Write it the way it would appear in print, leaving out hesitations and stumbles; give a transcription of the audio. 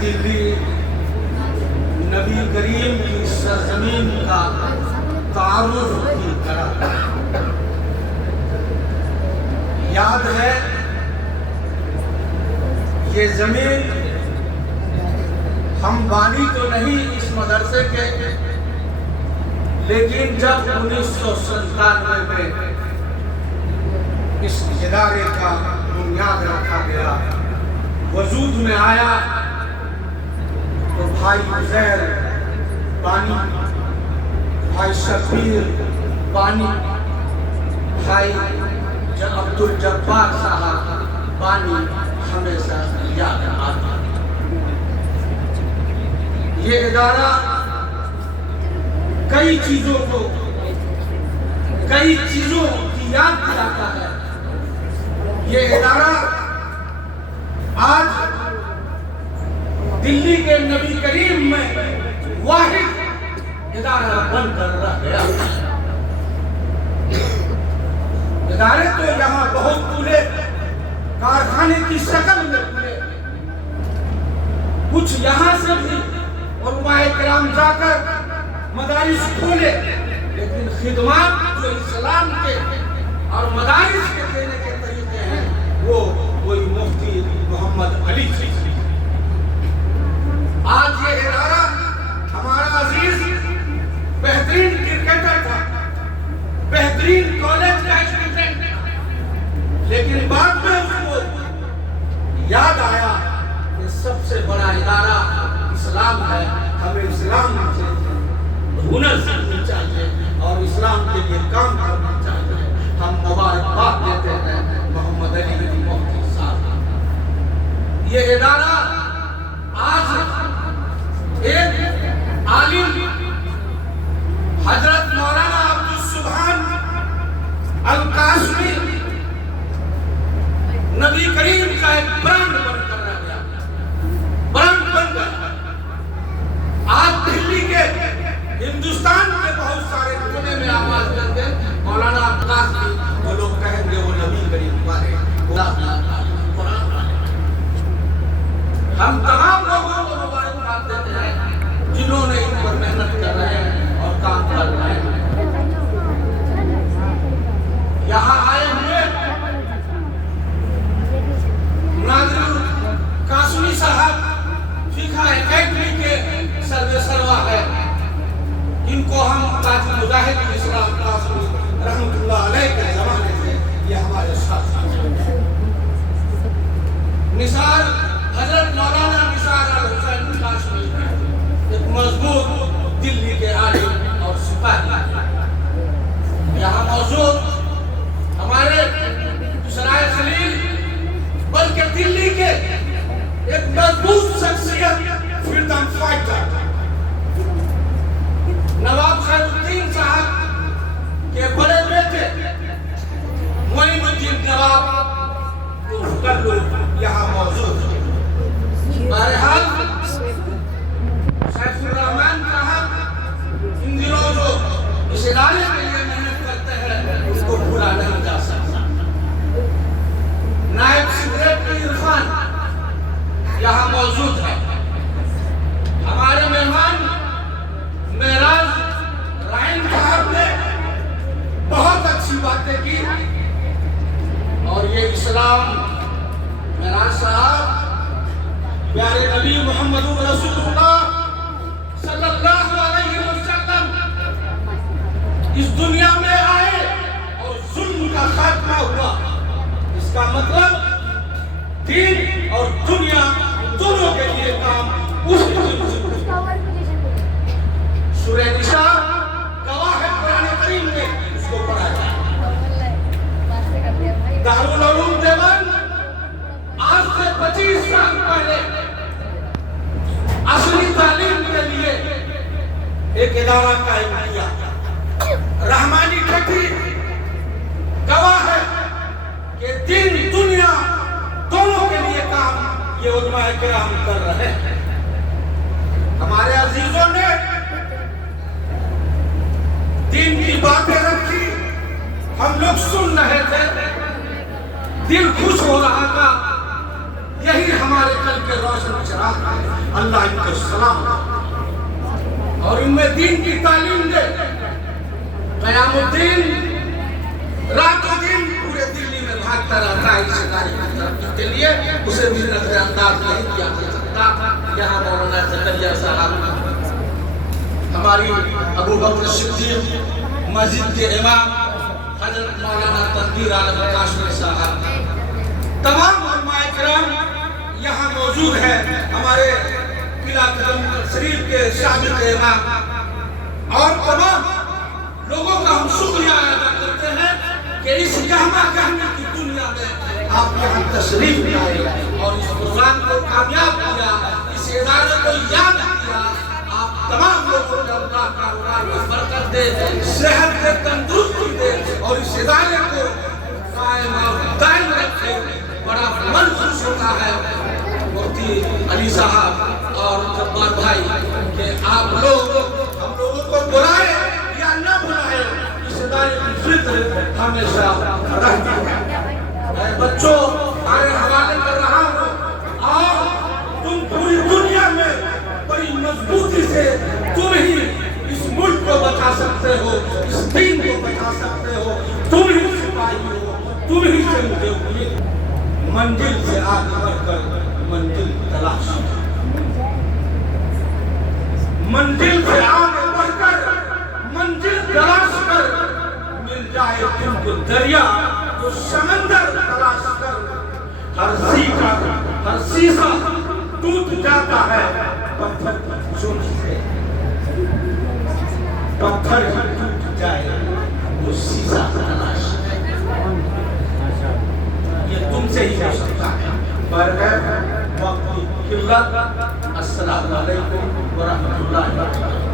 دلی نبی کریم کی سرزمین کا تعارف کی طرح یاد ہے یہ زمین ہم بانی تو نہیں اس مدرسے کے، لیکن جب 1997 میں اس ادارے کا بنیاد رکھا گیا، وجود میں آیا، تو بھائی عزیر بانی، بھائی شبیر بانی، بھائی عبد الجبار صاحب بانی ہمیشہ یاد آتا۔ یہ ادارہ کئی چیزوں کی یاد دلاتا ہے۔ یہ ادارہ آج دلی کے نبی کریم میں واحد ادارہ بن کر رہ گیا۔ ادارے تو یہاں بہت کھلے، کارخانے کی شکل میں کھلے، کچھ یہاں سے بھی علماء کرام جا کر مدارس کھولے، لیکن خدمات جو اسلام کے اور مدارس کے دینے کے طریقے ہیں وہ کوئی مفتی محمد علی سے۔ آج یہ ادارہ ہمارا عزیز بہترین کرکٹر تھا، بہترین کالج کا اسٹوڈنٹ، لیکن بعد میں اس کو یاد آیا کہ سب سے بڑا ادارہ اسلام ہے، ہمیں اسلام سے ہنر سیکھنی چاہیے اور اسلام کے لیے کام کرنا چاہیے۔ ہم مبارکباد دیتے ہیں محمد علی مفتی صاحب۔ یہ ادارہ آج ایک عالم حضرت مولانا عبد السبحان القاسمی نبی کریم کا ایک برانڈ بن کر رہ گیا، برانڈ بن کر آج دلی کے، ہندوستان کے بہت سارے کونے میں آواز کرتے مولانا قاسمی، وہ لوگ کہیں گے وہ نبی کریم والے، ہم تمام لوگوں کو مبارکباد دیتے ہیں جنہوں نے ان پر محنت کر رہے ہیں اور کام کر رہے ہیں۔ یہاں آئے ہوئے ناظرین، قاسمی صاحب فقہ اکیڈمی کے سروا ہے، ان کو ہم تاج مجاہد الاسلام قاسمی رحمۃ اللہ علیہ کے زمانے سے یہ ہمارے ساتھ ہیں۔ نثار حضرت مولانا نثار الحسین قاسمی ایک مضبوط دلی کے عالم اور سپاہی یہاں موجود، ہمارے سرائے خلیل بلکہ دلی کے ایک مضبوط شخصیت، فریڈم فائٹر نواب خیر الدین صاحب کے بڑے بیٹے معین الدین نواب کلو یہاں موجود ہیں۔ بہرحال سیف الرحمن صاحب ان دنوں جو اس ادارے کے لیے محنت کرتے ہیں اس کو بھولا نہیں جا سکتا۔ نائب سکریٹری عرفان یہاں موجود ہے۔ ہمارے مہمان معراج رائن صاحب نے بہت اچھی باتیں کی، اور یہ اسلام معراج صاحب پیارے نبی محمد رسول اللہ صلی اللہ علیہ وسلم اس دنیا میں آئے اور ظلم کا خاتمہ ہوا، اس کا مطلب دین اور دنیا دونوں کے لیے کام اس سورہ نساء گواہ ہے، قرآن کریم میں اس کو پڑھا جائے۔ دارالعلوم دیوبند آج سے 25 سال پہلے اصلی تعلیم کے لیے ایک ادارہ قائم کیا۔ رحمانی کھٹی گواہ ہے کہ دین دنیا دونوں کے لیے کام یہ علماء کرام کر رہے ہیں۔ ہمارے عزیزوں نے دین کی باتیں رکھی، ہم لوگ سن رہے تھے، دل خوش ہو رہا تھا، یہی ہمارے کل کے روشن چراغ ہیں، اللہ ان کو سلام اور ان میں دین کی تعلیم دے۔ قیام الدین رات و دن پورے دلی میں بھاگتا رہتا ہے اس ادارے کی ترقی کے لیے، اسے بھی نظر انداز نہیں کیا جا سکتا۔ یہاں مولانا زکریا صاحب، ہماری ابو بکر صدیق مسجد کے امام حضرت مولانا تنویر عالم کاشمی صاحب، تمام علماء کرام یہاں موجود ہیں، ہمارے قلعہ قدم شریف کے سابق امام، اور تمام لوگوں کا ہم شکریہ ادا کرتے ہیں کہ اس گہما گہمی کی دنیا میں آپ یہاں تشریف لائے اور اس پروگرام کو کامیاب کیا، اس ادارے کو یاد کیا۔ آپ تمام لوگوں کو اللہ کاروبار میں برکت دے، صحت دے، تندرستی دے اور اس ادارے کو قائم اور دائم رکھے۔ بڑا من خوش ہوتا ہے مفتی علی صاحب اور جبار بھائی کہ آپ لوگ ہم لوگوں کو بلائے یا نہ بلائے، اس ادارے کی فکر ہمیشہ رہتی ہے۔ میں بچوں آئے حوالے کر رہا ہوں، اور تم پوری دنیا میں بڑی مضبوطی سے تم ہی اس ملک کو بچا سکتے ہو، اس دین کو بچا سکتے ہو، تم ہی سپاہی ہو، تم ہی چلتے ہوئے منزل سے آگے بڑھ کر منزل تلاش، منزل سے آگے بڑھ کر منزل تلاش کر، مل جائے تم کو دریا تو سمندر تلاش کر، ہر سیسا ٹوٹ جاتا ہے پتھر کی چونچ سے، پتھر ہی ٹوٹ جائے وہ سیسا تلاش کر۔ یہ تم سے ہی ہو سکتا ہے، پر ہے وقت کی قلت۔ السلام علیکم ورحمۃ اللہ وبرکاتہ۔